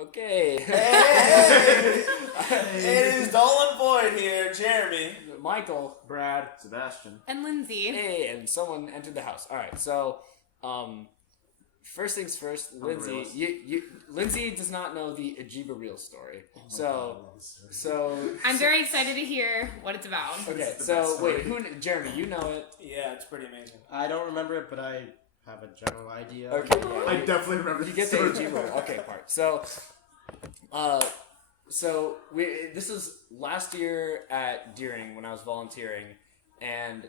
Okay. Hey! It is dull and void here, Jeremy. Michael. Brad. Sebastian. And Lindsay. Hey, and someone entered the house. Alright, so, first things first, Lindsay. Lindsay does not know the Ajiba Real story. So I'm very excited to hear what it's about. Okay, so wait, Jeremy, you know it. Yeah, it's pretty amazing. I don't remember it, but I have a general idea. Okay, yeah, I definitely remember. You get the Ajiba okay part. So, this was last year at Deering when I was volunteering, and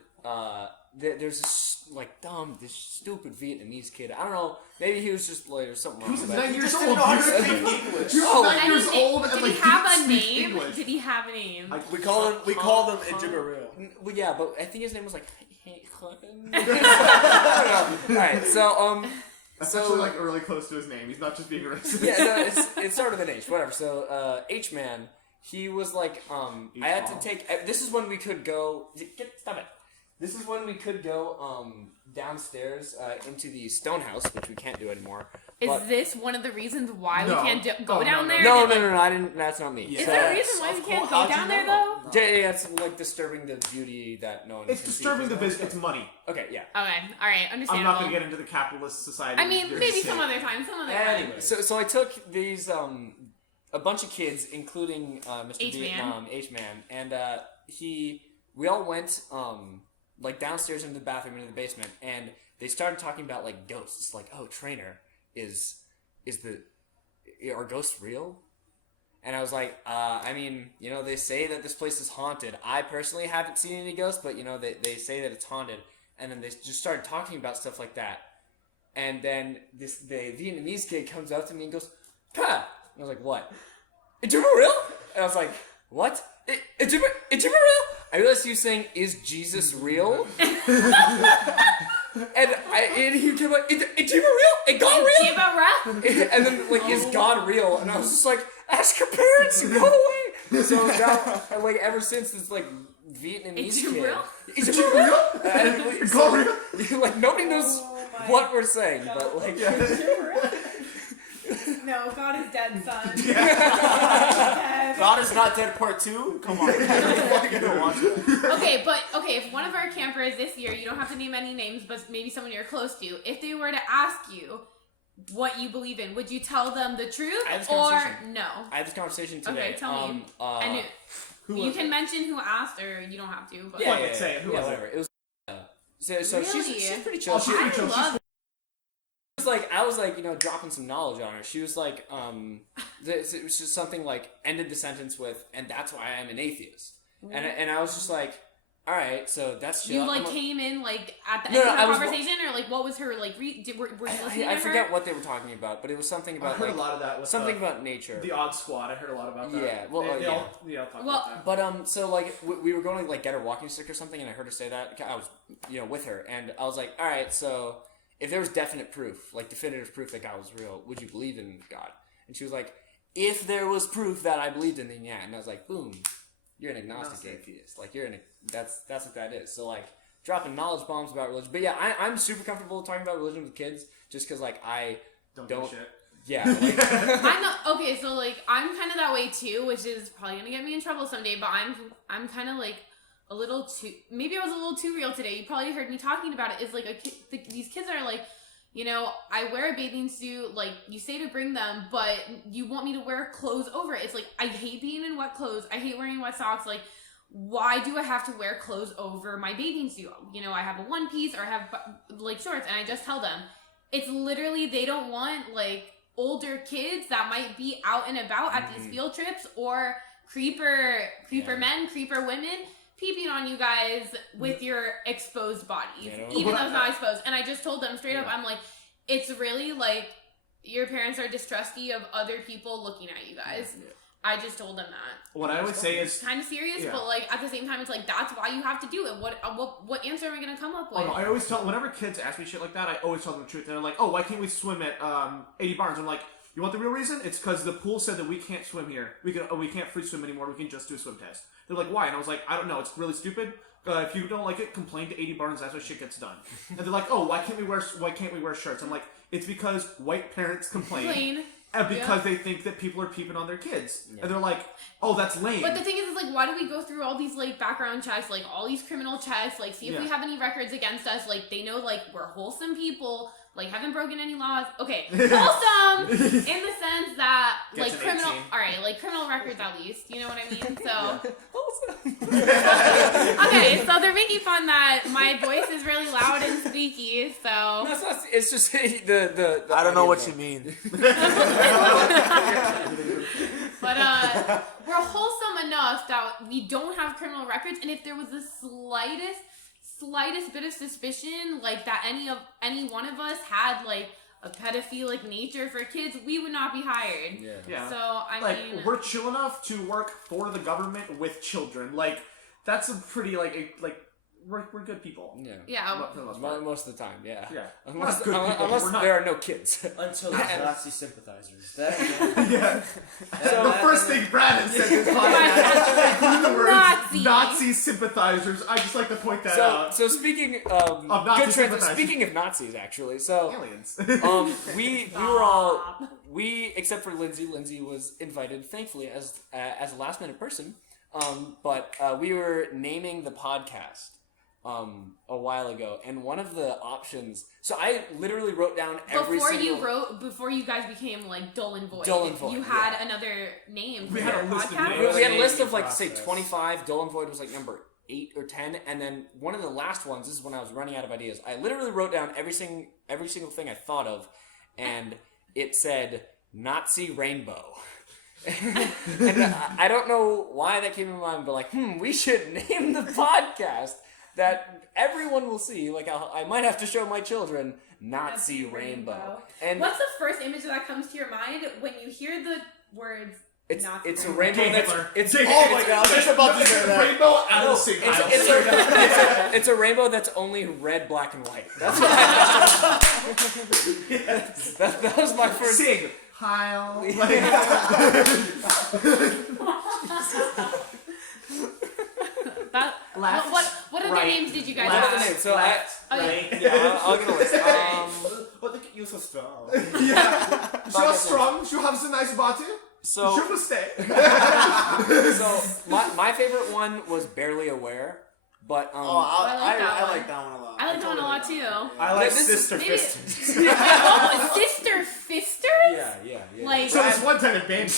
there's this this stupid Vietnamese kid. I don't know, maybe he was just like or something wrong. He was with 9 that. years old. He was 9 years old and did like he have a speak name? English. Did he have a name? We called him Inaugural. Well, yeah, but I think his name was like. Alright, so That's actually like really close to his name. He's not just being racist. Yeah, no, it's sort of an H, whatever. So H-Man, he was like I had to take. This is when we could go. Stop it. This is when we could go downstairs into the stone house, which we can't do anymore. Is this one of the reasons why we can't go down there? No, I didn't. That's not me. Is there a reason why we can't go down there though? Yeah, it's like disturbing the beauty that no one. It's disturbing the business. It's money. Okay, yeah. Okay, all right, understandable. I'm not going to get into the capitalist society. I mean, maybe some other time. Anyway, so I took these a bunch of kids, including Mr. H-Man. H-Man, and we all went downstairs into the bathroom into the basement, and they started talking about like ghosts. Like, oh, Trainor, are ghosts real? And I was like, I mean, they say that this place is haunted. I personally haven't seen any ghosts, but they say that it's haunted. And then they just started talking about stuff like that. And then the Vietnamese kid comes up to me and goes, "Pah!" And I was like, "What? Ajiba real?" And I was like, "What? Ajiba real?" I realized he was saying, "Is Jesus real?" and he came like, "Is Ajiba real? Is God real?" And then is God real? And I was just like, "Ask your parents and go away." So now, ever since this Vietnamese kid, is it real? God real? Nobody knows what we're saying, but No, God is dead, son. God is not dead. Part 2. Come on. Okay, if one of our campers this year, you don't have to name any names, but maybe someone you're close to, if they were to ask you what you believe in, would you tell them the truth or no? I had this conversation today. Okay, tell me. And you can mention who asked, or you don't have to. But Say it. Who was whatever. it? It was. So really? she's pretty chill. Oh, she's pretty chill. I was dropping some knowledge on her. She was like, it was just something ended the sentence with, "and that's why I'm an atheist." Mm-hmm. And I was just like, all right, so that's chill. You came in at the end of the conversation, or what was her were you listening? I forget what they were talking about, but it was something about I heard a lot of that. With something about nature. The Odd Squad. I heard a lot about that. Yeah, well, they all talk about that. But so we were going to get her walking stick or something, and I heard her say that. I was with her, and I was like, all right, so if there was definitive proof that God was real, would you believe in God? And she was like, if there was proof that I believed in, then yeah. And I was like, boom, you're an agnostic atheist. That's what that is. So dropping knowledge bombs about religion. But yeah, I'm super comfortable talking about religion with kids, just because I don't shit. Yeah. I'm not okay. So I'm kind of that way too, which is probably gonna get me in trouble someday. But I'm kind of a little too. Maybe I was a little too real today. You probably heard me talking about it. Is these kids are I wear a bathing suit. You say to bring them, but you want me to wear clothes over it. It's I hate being in wet clothes. I hate wearing wet socks. Why do I have to wear clothes over my bathing suit? I have a one piece or I have shorts, and I just tell them it's literally they don't want older kids that might be out and about at these field trips or creeper men, creeper women peeping on you guys with your exposed bodies, even though it's not exposed. And I just told them straight up, I'm like, it's really your parents are distrusty of other people looking at you guys. Yeah. I just told them that. What I would say is kind of serious, but at the same time, it's that's why you have to do it. What answer am I going to come up with? Oh, no, I always tell whenever kids ask me shit like that, I always tell them the truth. And they're like, "Oh, why can't we swim at 80 Barns?" I'm like, "You want the real reason? It's because the pool said that we can't swim here. We can't free swim anymore. We can just do a swim test." They're like, "Why?" And I was like, "I don't know. It's really stupid. If you don't like it, complain to 80 Barns. That's how shit gets done." And they're like, "Oh, why can't we wear shirts?" I'm like, "It's because white parents complain. And because they think that people are peeping on their kids. Yeah. And they're like, oh, that's lame. But the thing is like, why do we go through all these, like, background checks, like, all these criminal checks, like, see if we have any records against us, like, they know, like, we're wholesome people, like, haven't broken any laws. Okay, wholesome in the sense that, Gets like, an criminal, 18. alright, like, criminal records at least, you know what I mean? So, Wholesome. okay, so they're making fun that my voice is really loud and squeaky, so. No, it's not. It's just the I don't know what you audio mean. But we're wholesome enough that we don't have criminal records, and if there was the slightest bit of suspicion, like that any one of us had like a pedophilic nature for kids, we would not be hired. Yeah. So I mean, we're chill enough to work for the government with children. Like, that's a pretty we're good people. yeah. For the most part. Most of the time, yeah. Yeah. Unless, We're not good people, unless we're not- there are no kids. Until there's Nazi sympathizers. Yeah. So the first thing Brandon said this podcast, the words Nazi sympathizers. I just like to point that out. So speaking Nazi good sympathizers. speaking of Nazis, actually, so Aliens. we were all except for Lindsay. Lindsay was invited, thankfully, as a last minute person. But we were naming the podcast a while ago, and one of the options. So I literally wrote down Before you guys became like dull and void. Dull and Void, You had another name. We for had your a list of podcast? names. We had a list naming of like say process. 25. Dull and Void was like number 8 or 10, and then one of the last ones. This is when I was running out of ideas. I literally wrote down every single thing I thought of, and it said Nazi Rainbow. And I don't know why that came in mind, but like, we should name the podcast that everyone will see. Like, I might have to show my children Nazi Rainbow. And What's the first image that comes to your mind when you hear the words Nazi it's a Rainbow? rainbow Gay that's Hitler. it's Oh my god, I was just about to say that. Rainbow out No, of the same aisle. it's a rainbow that's only red, black, and white. That's what that was my first. Sing. Heil. Left, What other right, names did you guys left, What are the have? names? So left, Okay. right. I'll get a list. What the you're so strong. Yeah. She's strong. She has a nice body. So She will stay. So my favorite one was Barely Aware, but I like that one a lot. I like that one a lot too. I like This- Sister maybe- Fist. Oh, Sister Fisters? yeah. Like, So this one time in band.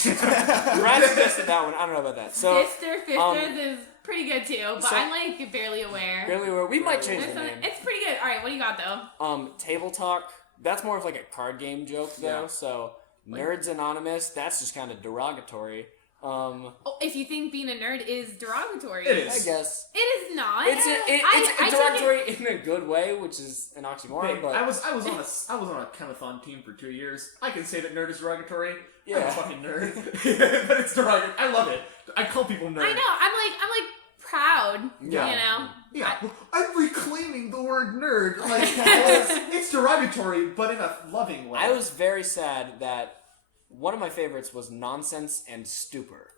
Brad suggested that one. I don't know about that. So Sister Fisters is pretty good too, but so- I like Barely Aware. Barely Aware. We might change the It's, name. it's pretty good. Alright, what do you got though? Table Talk. That's more of like a card game joke though. Yeah. So Nerds Anonymous. That's just kind of derogatory. Oh, if you think being a nerd is derogatory. It I is. guess. It is not. It's I take derogatory in a good way, which is an oxymoron. Babe, But I was on a chemathon team for 2 years. I can say that nerd is derogatory. I'm a Yeah. fucking nerd, but it's derogatory. I love it. I call people nerd. I know. I'm like proud. Yeah. You know. Yeah, I'm reclaiming the word nerd. Like it's derogatory, but in a loving way. I was very sad that one of my favorites was Nonsense and Stupor.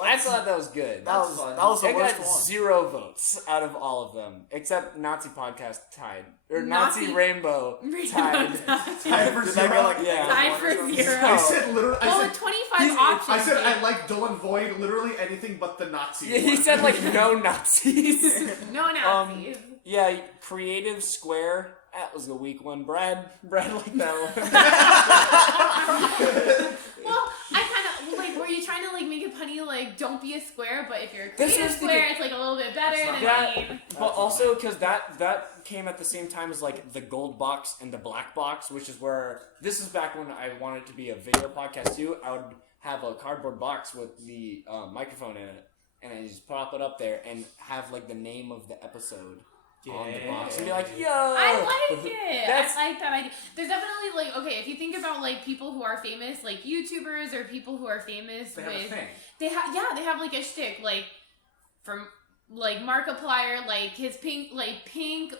I thought that was good. That was the It worst got one. 0 votes out of all of them, except Nazi Podcast tied, or Nazi, Nazi- Rainbow tied. Tied for Did that go like Yeah. Tied for 0. I said literally. Well, I with said 25 options. I said I dude. like dull and void. Literally anything but the Nazi. Yeah, he one. said like no Nazis. No Nazis. Yeah, Creative Square. That was a weak one. Brad liked that one. Well, I kind of like. Were you trying to like make it punny? Like, don't be a square, but if you're a That's creative what I was square, thinking. it's like a little bit better That's than not I mean. But also because that came at the same time as like the gold box and the black box, which is where this is back when I wanted to be a video podcast too. I would have a cardboard box with the microphone in it, and I just pop it up there and have like the name of the episode on the box and be like, yo. I like it. That's- I like that idea. There's definitely like, okay, if you think about like people who are famous, like YouTubers or people who are famous They have a with, thing. they have like a shtick, like from like Markiplier, like his pink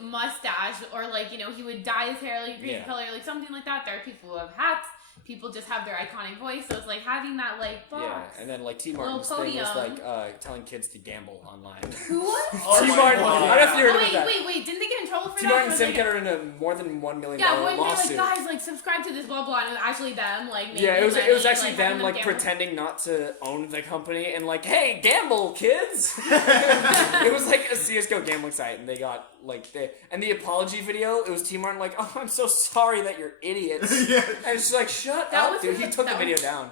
mustache, or like, you know, he would dye his hair like a crazy Yeah. color, like something like that. There are people who have hats. people just have their iconic voice. So it's like having that like box. Yeah, and then like T Martin's Little thing was podium. like telling kids to gamble online. Who was? Oh T my Martin, God. I don't know if you heard Oh, about that. wait! Didn't they get in trouble for T that? Martin For, said like, got her in a more than $1 million yeah, when they're lawsuit. like, guys, like subscribe to this blah blah, and it was actually them, like Yeah, it was money, actually them having like gamble. pretending not to own the company and like, hey, gamble, kids. It was like a CS:GO gambling site, and they got like and the apology video. It was T Martin like, oh, I'm so sorry that you're idiots. Yeah. And it's just like, shut That up, was dude. his- He took the that video was- down.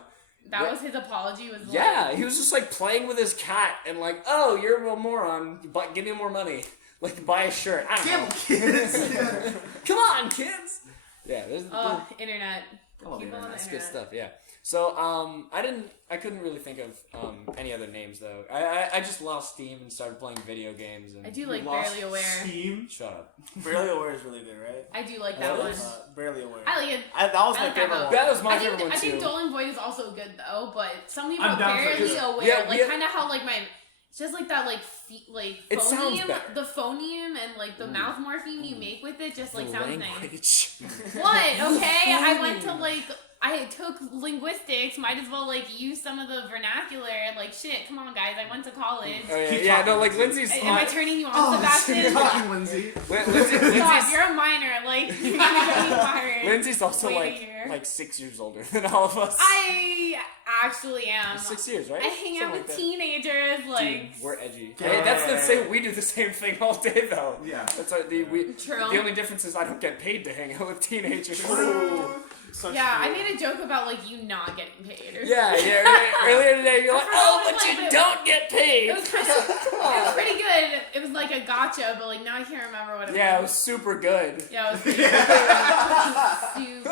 That was his apology. Was like, Yeah, he was just like playing with his cat and like, oh, you're a moron, but give me more money. Like, buy a shirt. I don't Gamble, know. kids. Yeah. Come on, kids. Yeah, there's Oh, internet. I love the People on the that's internet. good stuff. Yeah. So I couldn't really think of any other names though. I just lost steam and started playing video games. And I do like Lost Barely Aware. Steam. Shut up. Barely Aware is really good, right? I do like I that love one. it. Barely Aware. I like it. That was I my like that favorite one. one. That was my I favorite think one I think too. Dolan Void is also good though, but something I'm about down for Barely it. Aware, Yeah, like yeah. kind of how like my. It's just like that, like It sounds phoneme, better. the phoneme and like the mouth morpheme you make with it, just like The sounds nice. language. What? Okay, I went to like I took linguistics. Might as well like use some of the vernacular. Like shit, come on, guys. I went to college. Oh, yeah, Keep yeah, talking. no, like Lindsay's. Am I turning you on, Oh, Sebastian? keep talking, Lindsay. Stop! Lindsay's, You're a minor. Like you're gonna get me fired. Lindsay's also Wait a like year. 6 years older than all of us. I actually am. 6 years, right? I hang out Something with like that. teenagers. Like Dude, we're edgy. Yeah. Hey, that's the same. We do the same thing all day, though. Yeah. That's our, the True. The only difference is I don't get paid to hang out with teenagers. Such yeah, I good. made a joke about like you not getting paid. Or Yeah. Earlier today, you're like, I forgot oh, what but it you was. don't get paid. It was pretty good. It was like a gotcha, but like now I can't remember what it Yeah, it was. was super good. Yeah, it was pretty super. Oh, you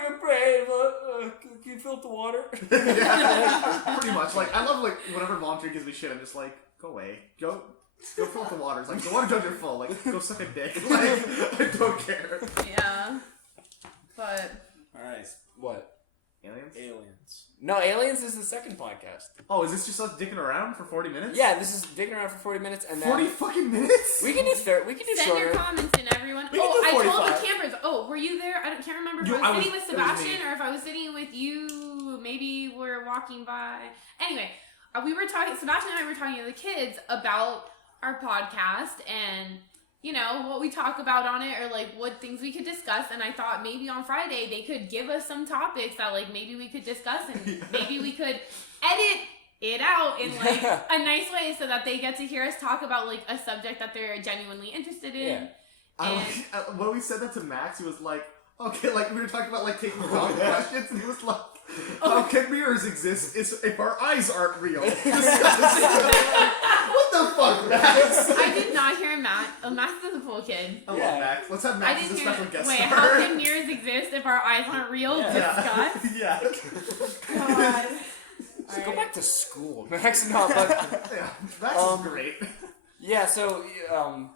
get paid, but can you filter water? Pretty much. Like, I love, like, whenever volunteer gives me shit, I'm just like, go away. Go fill up the water. It's like, the water jugs are full. Like, go suck a dick. Like, I don't care. Yeah. But Alright. What? Aliens? Aliens. No, Aliens is the second podcast. Oh, is this just us dicking around for 40 minutes? Yeah, this is digging around for 40 minutes, and then 40 fucking minutes? we can do we can do send shorter. your comments in, everyone. We can Oh, do I told 45. the campers. Oh, were you there? I can't remember if You- I was I was- sitting with it was me. Sebastian or if I was sitting with you. Maybe we're walking by. Anyway, we were talking. Sebastian and I were talking to the kids about our podcast and you know what we talk about on it, or like what things we could discuss. And I thought maybe on Friday they could give us some topics that like maybe we could discuss, and maybe we could edit it out in like a nice way so that they get to hear us talk about like a subject that they're genuinely interested in. Yeah. I like, when we said that to Max, he was like, okay, like, we were talking about, like, taking dog questions, and he was like, how can mirrors exist if our eyes aren't real? What the fuck, Max? I did not hear Matt. Max is a cool kid. I love Yeah. Max. Let's have I Max as a didn't hear. special guest Wait, star. how can mirrors exist if our eyes aren't real? Yeah. Discuss. Yeah. God. So go back to school. Max, not but Yeah, Max is great. yeah. So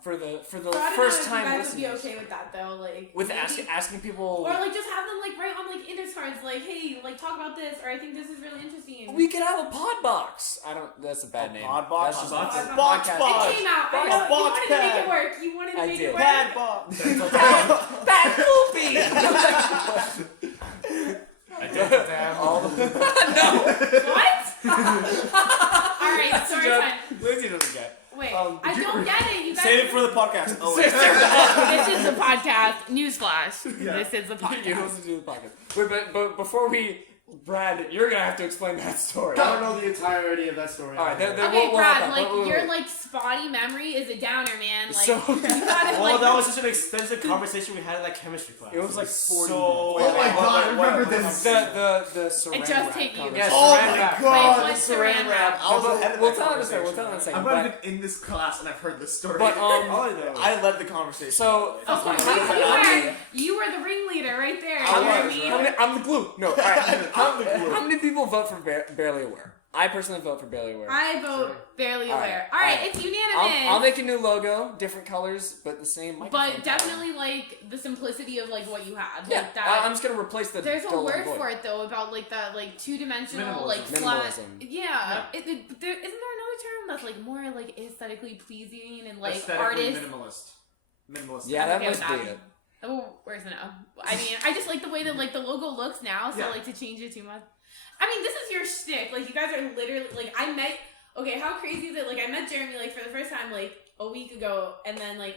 for the So I don't know first if time you guys would be listeners, okay with that though, like with maybe- asking people, or like just have them like write on like index cards, like hey, like talk about this, or I think this is really interesting. we could have a pod box. I don't. That's a bad A name. pod box? That's just Pod a box? podcast. Box It came out. I A know, you box wanted to make pad. it work. You wanted to I make did. it work. Bad box. Bad poopy. I did it, damn. All the What? All right, story joke. time. Lindsay doesn't get. Wait, Um, I don't get it. You guys. Save it for the podcast. Oh, wait. This is the podcast. Newsflash. Yeah. This is the You podcast. listen to the podcast. Wait, but before we, Brad, you're gonna have to explain that story. I don't know the entirety of that story. All right, then Okay, we'll Brad, have that. like Wait. your like spotty memory is a downer, man. Like So- you gotta Well, like. that was such an extensive conversation we had in that chemistry class. It was like 40 so. Oh my god, I remember this. the saran just wrap hit you. conversation. Yeah, Oh saran my wrap. god, Wait, the what's saran saran wrap. wrap? I was ahead of We'll that tell in a second. We'll conversation. tell in a second. I've But, not been in this class and I've heard this story. but I led the conversation. So Of course, you were the ringleader right there. You know what I mean? I'm the glue. No, all right. I'm the glue. How many people vote for Barely Aware? I personally vote for Barely Aware. I vote barely All right, aware. all All right, right. it's unanimous. I'll make a new logo, different colors, but the same microphone. but definitely like the simplicity of like what you had. Yeah, Like that. I'm just gonna replace the. There's a dull word void. for it though about like that like two-dimensional Minimalism. like flat. Minimalism. Yeah. Isn't there another term that's like more like aesthetically pleasing and like Aesthetically artist? minimalist. Minimalist. Yeah, that okay must with be that. it. Oh, where's the no? I mean, I just like the way that like the logo looks now, so like to change it too much. I mean, this is your shtick. Like you guys are literally like I met. Okay, how crazy is it? Like I met Jeremy like for the first time like a week ago, and then like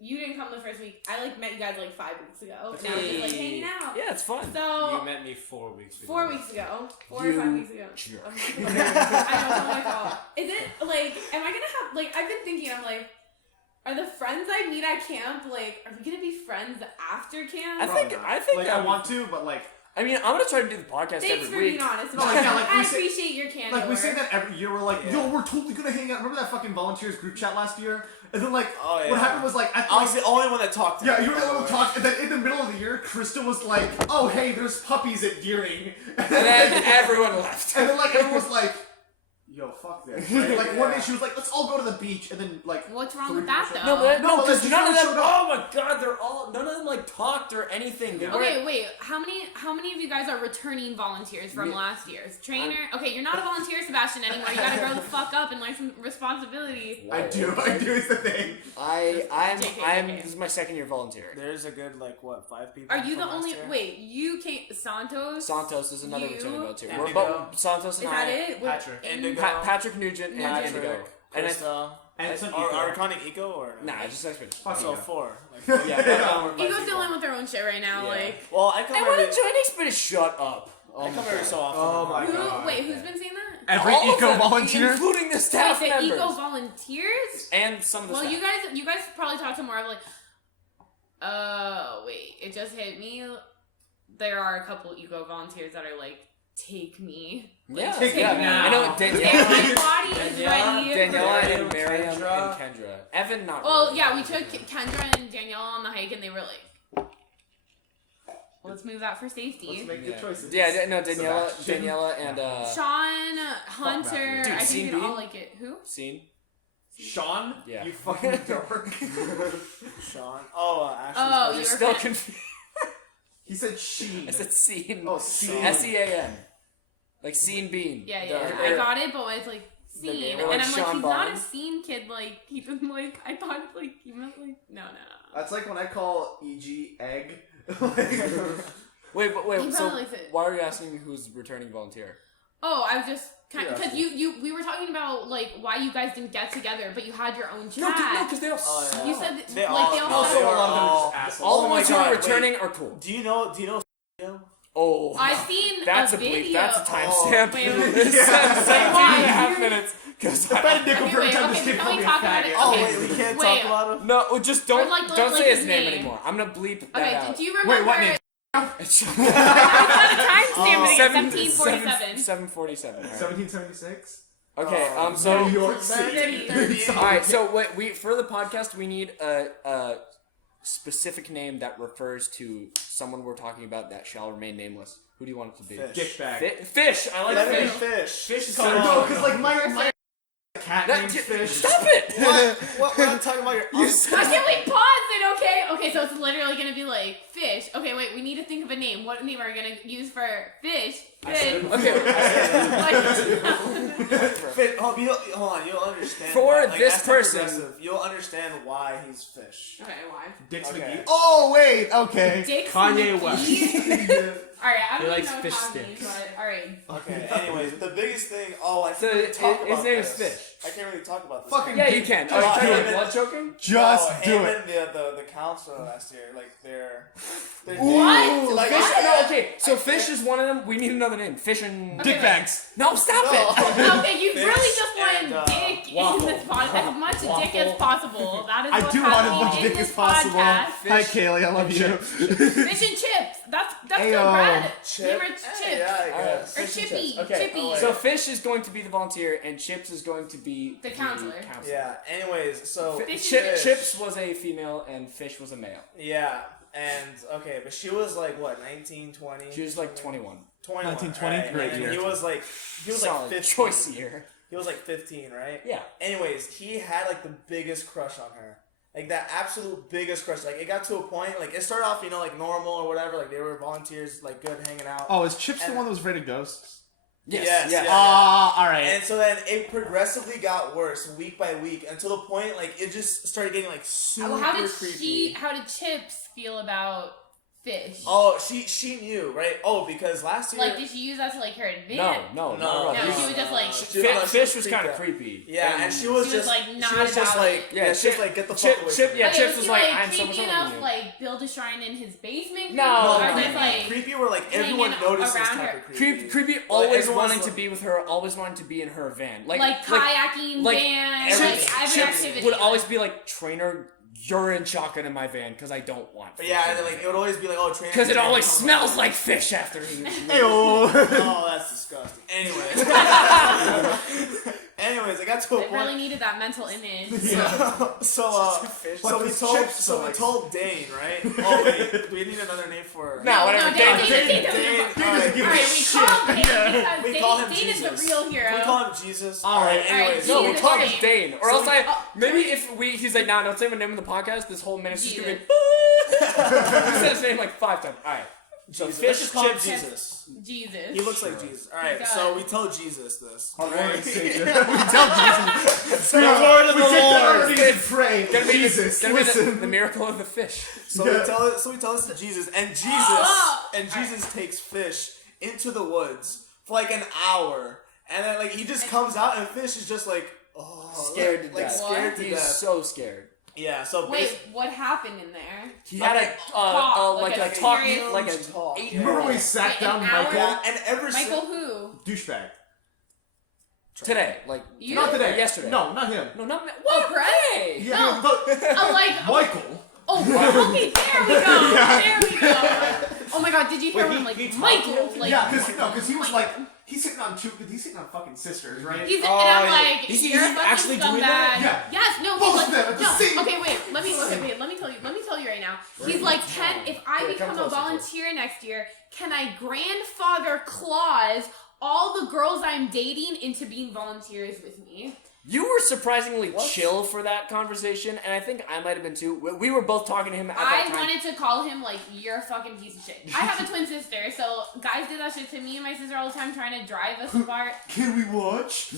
you didn't come the first week. I like met you guys like 5 weeks ago. And now we're just like hanging out. Yeah, it's fun. So You met me 4 weeks ago. 4 weeks ago, 4 or 5 weeks ago. Jerk. I know it's not my fault. Is it like? Am I gonna have like? I've been thinking. I'm like. Are the friends I meet at camp, like, are we gonna be friends after camp? I think like I want to, but like I mean, I'm gonna try to do the podcast Thanks every for week. being honest. No, like, yeah, like, I we say- appreciate your candor. like we say that every year. We're like, yo, we're totally gonna hang out. Remember that fucking volunteers group chat last year? And then like, Oh, yeah. what happened was like, I was the only one that talked to yeah, him, you were by the one way. who talked, and then in the middle of the year, Krista was like, oh hey, there's puppies at Deering, And then everyone left. and then like everyone was like, yo, fuck this. Right? Like one day she was like, let's all go to the beach, and then like, What's wrong 3 with that people though? No, but No, because but none of just them. showed up. Oh my god, none of them like talked or anything. They weren't- Okay, wait. How many of you guys are returning volunteers from last year's Trainer? Okay, you're not a volunteer, Sebastian, anymore. You gotta grow the fuck up and learn some responsibility. I do is the thing. I'm JK. this is my second year volunteering. There's a good, like, what, 5 people? Are you the from last only? year? Wait, you came Santos. Santos is another You? returning volunteer. Indigo. We're both Santos Is and that I. it? Patrick. Indigo. Patrick Nugent and Nugent. Indigo. And I, Krista. And some Are we counting Eco or? nah, just expert. So 4. Like, Yeah, but, we're Ego's five dealing with their own shit right now. Yeah. Like, Well, I come I want every, to join Expedition. Shut up. Oh I my come every God. so often. Oh my who? God. Wait, who's been saying that? Every All of eco them, volunteer. including the staff Wait, the members eco volunteers. and some of the Well, staff. you guys probably talked to more of like. Wait, it just hit me. There are a couple eco volunteers that are like, take me. Yeah, Take yeah. it now. I know Okay, Daniela, my body is ready. Daniela for- and Miriam Kendra. and Kendra. Evan, not Well, really. yeah, we took Kendra and Danielle on the hike, and they were like, "Let's move that for safety." Let's make good choices. Yeah, no, Daniela, Sebastian. Daniela and Sean, Hunter, Dude, I Scene think we'd B? all like it. Who? Scene. Sean, Yeah. you fucking dork. Sean. Oh, Ashley's Oh, cousin. you You're were still kinda- confused. He said Sheen. I said Scene. Oh, Scene. S-E-A-N. Like Scene Bean. Yeah, The- yeah, or- I got it, but it's like scene, game, and or like I'm like, Sean he's not Bond. a scene kid. Like he doesn't like. I thought like he meant like no. That's like when I call EG egg. Wait, He so probably likes it. why are you asking who's returning volunteer? Oh, I was just kind Yeah, because we were talking about like why you guys didn't get together, but you had your own chat. No, because they all. Oh, yeah. You said that, They like all- they all. no, said- they were all- assholes. All the Oh my ones who are God, returning are cool. Do you know? Oh, I've seen that's a a video. bleep. That's a timestamp. Wait, wait, wait. It's Yeah. 17 Why? and a half minutes. Because I bet a nickel Okay, for every wait, time okay, this kid can called we me a talk about faggot. it? Oh Okay. wait, we can't Wait. talk about him. No, just don't Or like don't say his his name name. anymore. I'm gonna bleep that Okay, out. do you remember? Wait, what name? It's not a timestamp. It's 1747. 747. 1776. Okay, New so York City. City. all right, so we for the podcast we need a specific name that refers to someone we're talking about that shall remain nameless. Who do you want it to be? Fish. Dickbag. Fish. I like Let me fish. fish. Fish is So, kind no, of because like my cat That- named Fish. Stop it! What? We're not talking about your. You Why can't we pause it? Okay, okay. So it's literally gonna be like fish. Okay, wait. We need to think of a name. What name are we gonna use for fish? Fish. Fish. Hold on, you'll understand. For why. Like, this as a person- progressive, you'll understand why he's fish. Okay, why? Dix Okay. McGee. Oh wait, okay. Dick Kanye McGee? West. All right, I He don't likes even know fish what sticks. but all right. Okay. Anyways, the biggest thing. Oh, I So can't really talk his about name is this. Fish. I can't really talk about this. Fucking Yeah, you can. Oh, Just you're talking do about it. blood choking? Just do him it. and the counselor last year, like they're What? Ooh, Like, fish. what? No, okay. So fish is one of them. We need another name. Fish and Okay. Dickbags. No, stop No. it. Okay, you Fish really just want and, dick waffle. in this podcast. As much dick as possible. That is I what's do want as happening much in dick this as possible. podcast. Hi Kaylee, I love you. Fish and chips. That's Ayo. good, Brad. Chip. Favorite chips. Yeah, I Alright. guess. Or Fish and chippy. chips. Okay. Chippy. So fish is going to be the volunteer, and Chips is going to be The counselor. Yeah. Anyways, so Fi- Fish Chip- and Chips was a female, and Fish was a male. yeah, and okay, but she was like what, 19, 20? She was like 21. 21. 19, 20, right? great And year. He was like Solid 15. choice year. He was like 15, right? Yeah. Anyways, he had like the biggest crush on her. Like that absolute biggest crush. Like it got to a point, like it started off, like normal or whatever. Like they were volunteers, like good hanging out. Oh, is Chips the And- one that was afraid of ghosts? Yes. All right. And so then it progressively got worse week by week until the point like it just started getting like super creepy. How did Chips feel about fish? Oh, she knew, right? Oh, because last year Like, did she use that to like her advantage? No. No, she was just like. Fish was kind of creepy. Yeah, and she was just like not she was just about like it. yeah, she was like get the fuck away. from me. Yeah, But Chips was was he, like, like I'm so much creepy older enough, than you. like build a shrine in his basement. No, or no, just like creepy where like everyone hanging notices around type her. of creepy. Creepy, always everyone's wanting to like- be with her, always wanting to be in her van. like kayaking, like, van, every- like every Chips activity. would always be like, Trainor, you're in shotgun in my van because I don't want But fish yeah, in and then, my like it van. would always be like oh Trainor. Because it always smells like fish after he. Oh, that's disgusting. Anyways, I got to a It point. really needed that mental image. So we told Dane, right? Oh wait, we need another name for her. No, whatever. No, Dane- Dane Dane- Alright, we call him Dane because We call him Dane is the Jesus. real hero. Can we call him Jesus? Alright, anyways. No, we Jesus call him name. Dane. Or So else we- maybe if he's like, nah, don't say my name in the podcast, this whole minute's just gonna be. Jesus. He said his name like 5 times. Alright. So Jesus. fish, Let's just call him chips, Jesus. Jesus. He looks like Jesus. Alright, He so does. we tell Jesus this. Alright. We tell Jesus. The word of the Lord. It's pray. Gonna be Jesus, gonna be listen. the miracle of the fish. So we tell this to Jesus, and Jesus takes fish into the woods for like an hour, and then like he just comes out, and fish is just like Scared to like death. scared to He's death. so scared. Yeah. So Wait, what happened in there? He had Okay. like a serious talk. Yeah. Remember when we sat Wait, down an hour? Michael? Yeah, and ever Michael who? Douchebag. Today, like You? Not today. yesterday. No, not him. No, not me. Oh, What? Brett? Hey! Yeah, No. but I'm like, Michael. oh, okay, there we go. There we go. Oh my god, did you hear him? Like, Michael. Like, Yeah, because he was like, he's sitting on fucking sisters, right? and I'm like, He's you're a fucking actually scumbag. doing that? Yeah. Yes, no, Both he's of them at the same- okay, wait, let me tell you right now. He's like, if I Here, become come a closer to volunteer next year, can I grandfather clause all the girls I'm dating into being volunteers with me? You were surprisingly chill for that conversation, and I think I might have been too. We were both talking to him at that I time. wanted to call him like, you're a fucking piece of shit. I have a twin sister, so guys did that shit to me and my sister all the time, trying to drive us apart. Can we watch?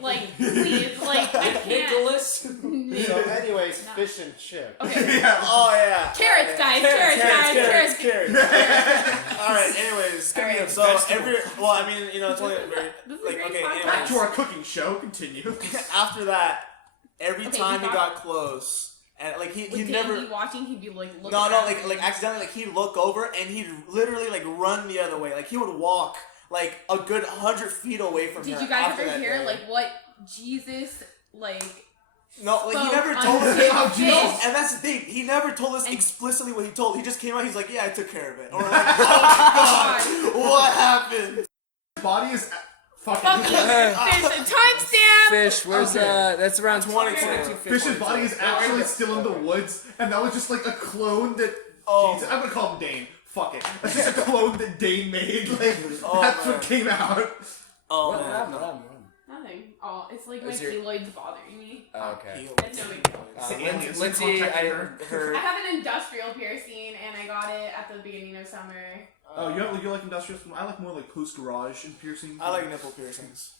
Like, please, like, I can't. Nicholas. So, anyways, fish and chip. Okay. Oh yeah. Carrots, guys. Carrots. Alright, anyways. Alright. So I mean, you know, it's only very This is a like great okay, podcast. Back anyways. to our cooking show. Continue. After that, every Okay, time he he got- got close, and like he Would never. Dane be watching? He'd be like, looking No, at like me. accidentally, like he'd look over and he'd literally like run the other way. Like he would walk like a good 100 feet away from her. Did you guys after ever that hear day. like what Jesus like? No, like he spoke never on told us. his No, face? and that's the thing. He never told us explicitly what he told. He just came out. He's like, "Yeah, I took care of it." Or we're like, "Oh my god, what happened?" Body is fucking. Timestamp. Fish. Where's that's around 22. Fish's body is actually still in the woods, and that was just like a clone that. Oh. Jesus, I'm gonna call him Dane. Fuck it. That's just a clone that Dane made. Like that's man. what came out. Oh What man. happened? What happened? Nothing. Oh, it's like my Is your- keloids bothering me. Okay. It's no big deal. Aliens Lindsay, contacted I her. heard. I have an industrial piercing, and I got it at the beginning of summer. Oh, you like industrial? I like more like post garage and piercing. I like nipple piercings.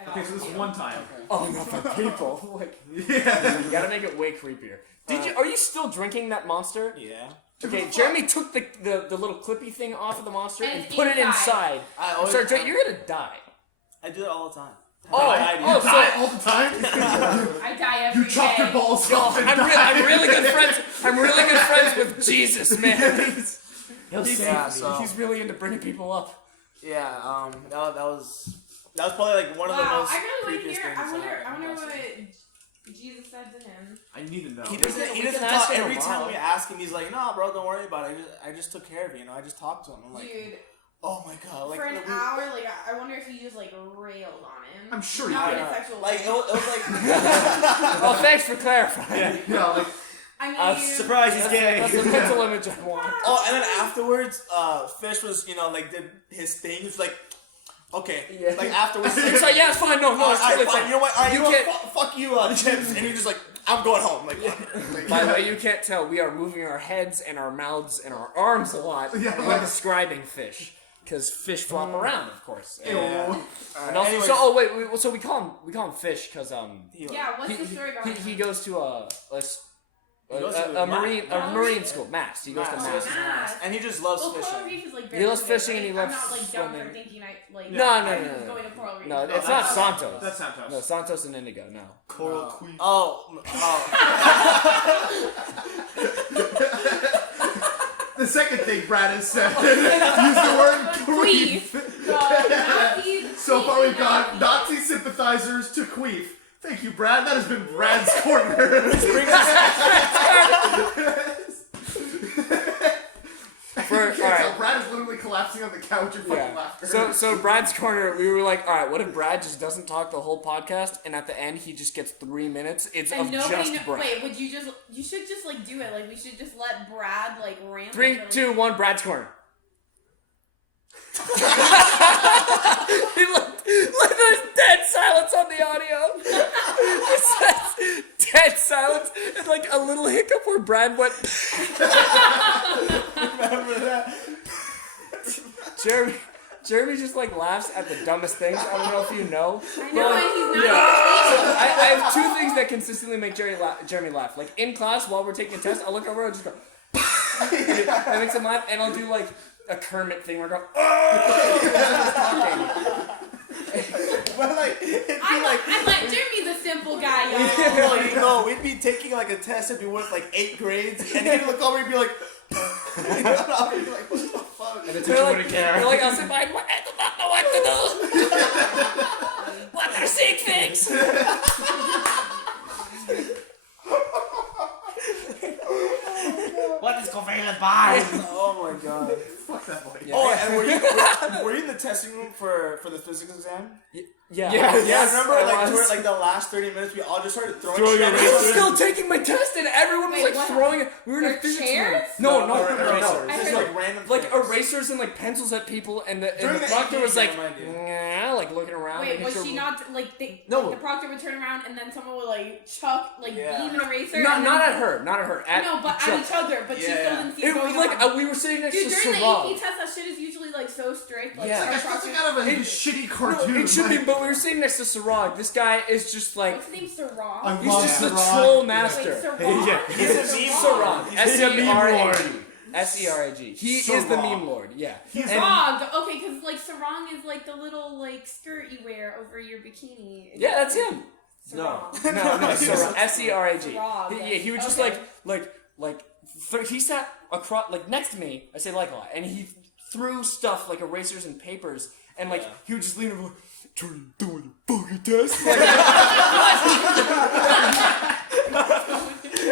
I got Okay, so this it. is one time. Oh no, for people. Like, Yeah. you gotta make it way creepier. Are you still drinking that monster? Yeah. Okay, Jeremy took the little clippy thing off of the monster And and it's put it inside. inside. I always. Start drinking. You're gonna die. I do it all the time. Oh, Die all the time. I die every You chop your day. balls Yo, off and I'm die. really good friends. I'm really good friends with Jesus, man. He'll save Yeah, me. so- He's really into bringing people up. Yeah. That was probably like one of the Wow, most I really want creepiest to hear. things. I wonder that what happened. Jesus said to him. I need to know. He We doesn't. can- He we doesn't can talk. ask him Every tomorrow. time we ask him, he's like, "Nah, bro, don't worry about it. I just took care of it. You know, I just talked to him." I'm like, Dude, "Oh my god!" Like for an we- hour, like I wonder if he just like railed on him. I'm sure he Not did. in a sexual Like way. it was like. Oh, thanks for clarifying. Yeah, like I mean, I'm surprised he's gay. That's the mental image I want. Oh, and then afterwards, Fish was, you know, like did his thing. He was like, okay, Yeah. like afterwards. It's like, yeah, it's fine. No, it's Alright, totally fine. fine. You know what? Alright, You you know can't- what? Fuck you, Chips. And he just like, I'm going home. Like By the way, you can't tell. We are moving our heads and our mouths and our arms a lot when describing fish. Because fish flop around, of course. Ew. And also, Anyways. so we call him fish because Yeah, what's the story behind he that? goes to a marine marine school, Mast. He goes to Mast. Mast. Mast. and he just loves Well, coral fishing. reef is like He loves very fishing and he big, right? loves I'm not like dumb for swimming. thinking I like. No. I was going to coral reef. No, it's that's not not Santos. That's Santos. No, Santos and Indigo. No. Coral queen. Oh. The second thing Brad has said, use the word queef. So far we've got Nazi sympathizers to queef. Thank you, Brad. That has been Brad's Corner. Brad is literally collapsing on the couch in fucking laughter. So Brad's Corner, we were like, all right, what if Brad just doesn't talk the whole podcast, and at the end he just gets 3 minutes? It's And of nobody just Brad. Wait, you should just like do it. Like we should just let Brad like rant. 3, 2, 1, Brad's Corner. There's dead silence on the audio. It says dead silence and like a little hiccup where Brad went. Remember that? Jeremy just like laughs at the dumbest things. I don't know if you know. I know, and he's not. I have 2 things that consistently make Jeremy laugh. Like in class while we're taking a test, I'll look over and just go. That makes him laugh, and I'll do like a Kermit thing where I go, But like, it'd be like, I'm like Jeremy's a simple guy, y'all. no, we'd be taking like a test that'd be worth like 8 grades, and he'd look over and be like, I'll be like, what the fuck? And the teacher wouldn't care. They're like, I'll sit by, I do not know what to do. What are sick things? What is covalent bond? Oh my god. Fuck that boy. Oh, and were you in the testing room for the physics exam? Yeah. Yeah, remember like the last 30 minutes we all just started throwing shit at I was each other? still taking my test and everyone was Wait, like what? throwing it. We were in a Their physics chairs? room. No. Just like random Like things. erasers and like pencils at people, and the During the proctor was like, exam, I did. nah, like looking around. Wait, making was sure she not like the proctor would turn around and then someone would like chuck like beam an eraser? No, and not then, at her. No, but at each other. But she still didn't see It it was going like on. we were sitting next Dude, to during the Sarah. AP test, that shit is usually like so strict. Like, Yeah. our That's proctor- kind of a shitty cartoon. No, it should be, but we were sitting next to Sarag. This guy is just like, What's his name? Sarong? I he's love just the Sarag. troll Wait, master. Sarong? He's a meme Sarag. He's a meme S-E-R-A-G. S-E-R-A-G. He is the Sarag. meme lord. Yeah. And- Sarong. Okay, because like sarong is like the little like skirt you wear over your bikini. Yeah, that's him. Sarong. No, Sarag. S-E-R-A-G. Sarag. He would just Okay. he sat across, like next to me. I say like a lot, and he threw stuff like erasers and papers, and like he would just lean over. Turn doing a fucking test.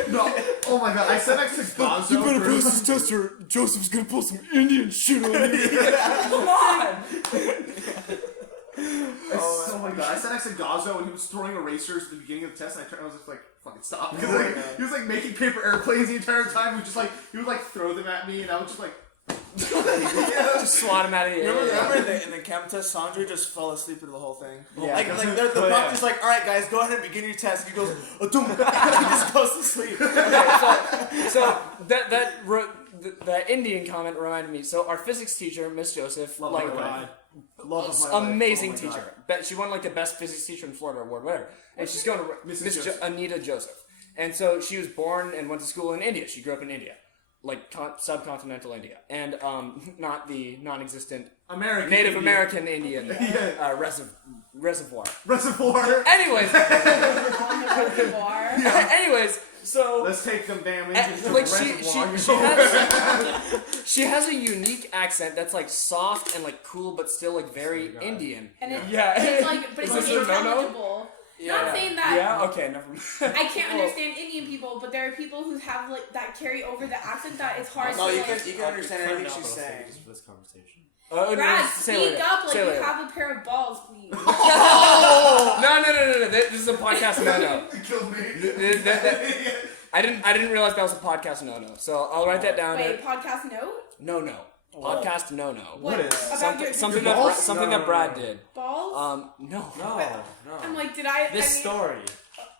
No. Oh my god, I sat next to Gonzo. You better pass this test or Joseph's gonna pull some Indian shit on you. Come on! Oh my god, I sat next to Gonzo and he was throwing erasers at the beginning of the test, and I was just like, fucking stop. Because he was like making paper airplanes the entire time. He would like throw them at me, and I was just like, Just swat him out of the air. Remember in the chem test, Sandra just fell asleep through the whole thing. Yeah. Like the proctor's like, all right, guys, go ahead and begin your test. And he goes, and he just goes to sleep. So that Indian comment reminded me. So our physics teacher, Miss Joseph, love like my life. Love of my life. amazing Oh my teacher. God. Bet she won like the best physics teacher in Florida award, whatever. And she's going to Mrs. Miss Joseph. Anita Joseph. And so she was born and went to school in India. She grew up in India, like subcontinental India, and not the non-existent Native American Indian reservoir. Reservoir. Anyways, Reservoir. anyways, so Let's take them damn like she has a unique accent that's like soft and like cool, but still like very Indian. And it, Yeah. it's like, but it's Is like this a no-no? intelligible. Not saying that Yeah. Okay. Never mind. I can't understand Indian people, but there are people who have like that carry over the accent that it's hard No, to you like. can understand everything she's saying. For this conversation. Brad, Say speak later. up like Say you later. have a pair of balls, please. No. This is a podcast. No. Kill me. I didn't realize that was a podcast. No. So I'll write that down. Wait, podcast note? No. Podcast. No. What? is? About your Something balls? that Brad did. balls? No. No. I'm like, did I? This I mean, story.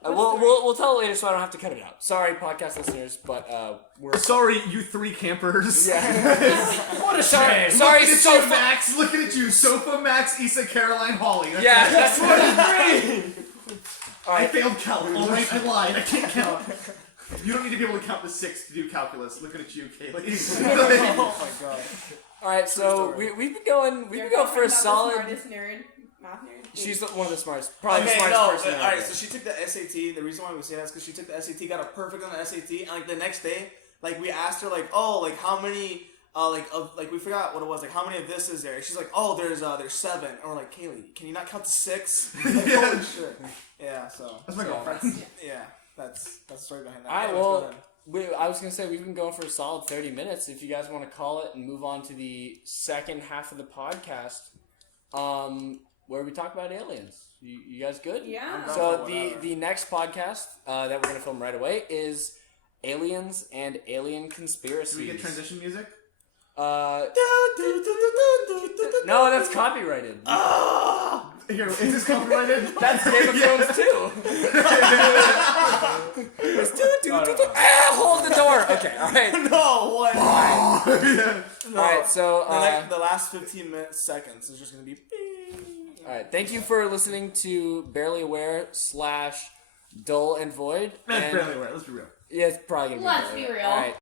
We'll tell it later so I don't have to cut it out. Sorry, podcast listeners, but we're Sorry, you three campers. Yeah. What a shame. Sorry, Looking at Sofa. you, Max. Looking at you, Sofa, Max, Issa, Caroline, Holly. That's Yeah, it. that's what it's All I right. failed calc. Oh wait, I lied. I can't count. You don't need to be able to count to 6 to do calculus. Looking at you, Kaylee. Oh my god. All right, so we've been going for a solid. Smartest nerd, math nerd. She's one of the smartest, probably the Okay, smartest no, person. but, out alright, there. so she took the SAT. The reason why we say that is because she took the SAT, got a perfect on the SAT, and like the next day, like we asked her like, oh, like how many, like we forgot what it was, like how many of this is there? She's like, oh, there's 7, and we're like, Kaylee, can you not count to 6? Like, holy shit. Yeah, so That's my girlfriend. yeah, that's the story behind that. All right, Anyways, go well, ahead. I was gonna say we've been going for a solid 30 minutes. If you guys want to call it and move on to the second half of the podcast, where we talk about aliens. You guys good? Yeah. I'm So down for whatever. the next podcast that we're gonna film right away is aliens and alien conspiracies. Do we get transition music? No, that's copyrighted. Here, is this copyrighted? That's Game of Thrones too. Hold the door. Okay, all right. No, what? No. All right, so the last 15 seconds is just gonna be. all right. Thank you for listening to Barely Aware / Dull and Void. That's And- barely aware. Let's be real. Yeah, it's probably gonna be. Let's Barely be Aware. real. All right.